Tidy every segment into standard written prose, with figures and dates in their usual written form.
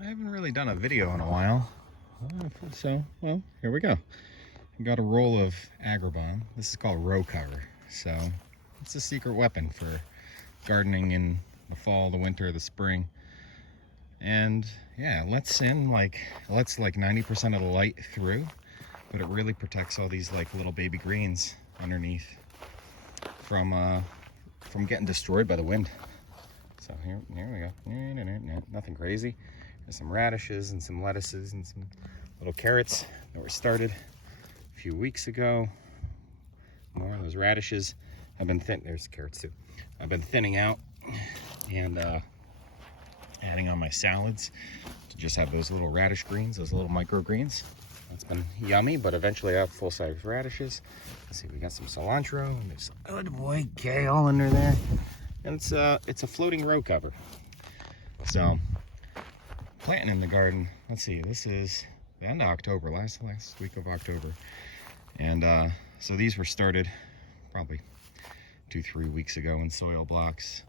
I haven't really done a video in a while. So, well, here we go. I got a roll of Agribon. This is called row cover. So, it's a secret weapon for gardening in the fall, the winter, the spring. And yeah, it lets 90% of the light through, but it really protects all these like little baby greens underneath from getting destroyed by the wind. So here we go. Nothing crazy. There's some radishes and some lettuces and some little carrots that were started a few weeks ago. More of those radishes. There's carrots too. I've been thinning out and adding on my salads to just have those little radish greens, those little micro greens. That's been yummy, but eventually I have full-size radishes. Let's see, we got some cilantro, and there's some good boy kale under there. And it's a floating row cover. So, planting in the garden, let's see, this is the end of October, last week of October. And so these were started probably 2-3 weeks ago in soil blocks.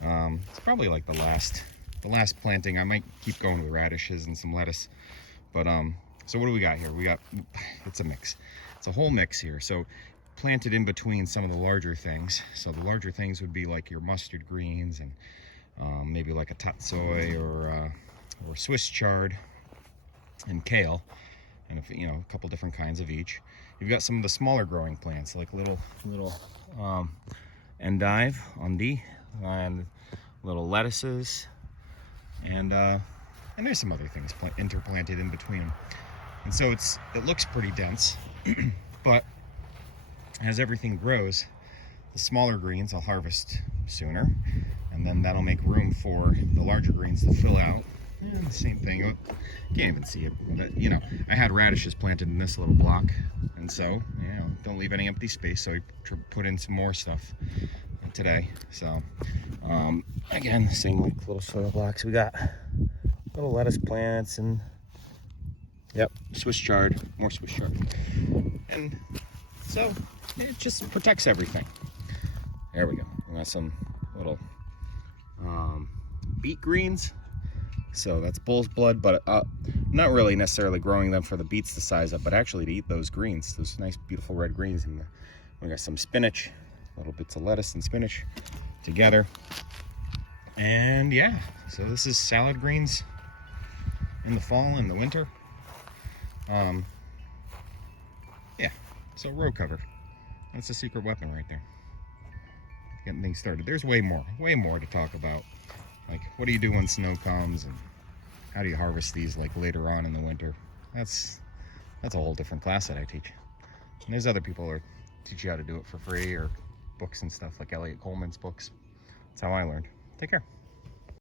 It's probably like the last planting. I might keep going with radishes and some lettuce. But so what do we got here? It's a mix. It's a whole mix here. So planted in between some of the larger things. So the larger things would be like your mustard greens and maybe like a tatsoi or Swiss chard and kale, and a couple different kinds of each. You've got some of the smaller growing plants like little endive, and little lettuces, and there's some other things interplanted in between them. And so it looks pretty dense, but as everything grows, the smaller greens I'll harvest sooner, and then that'll make room for the larger greens to fill out. And the same thing, can't even see it, but I had radishes planted in this little block, and so don't leave any empty space, so I put in some more stuff today. So again, same like little soil blocks. We got little lettuce plants and Swiss chard, more Swiss chard, and so it just protects everything. There we go. We got some little beet greens. So that's bull's blood, but not really necessarily growing them for the beets to size up, but actually to eat those greens, those nice beautiful red greens. And we got some spinach, little bits of lettuce and spinach together. And yeah, so this is salad greens in the fall and the winter. Yeah, so row cover. That's a secret weapon right there. Getting things started. There's way more to talk about. Like, what do you do when snow comes, and how do you harvest these like later on in the winter? That's a whole different class that I teach. And there's other people who teach you how to do it for free, or books and stuff like Elliot Coleman's books. That's how I learned. Take care.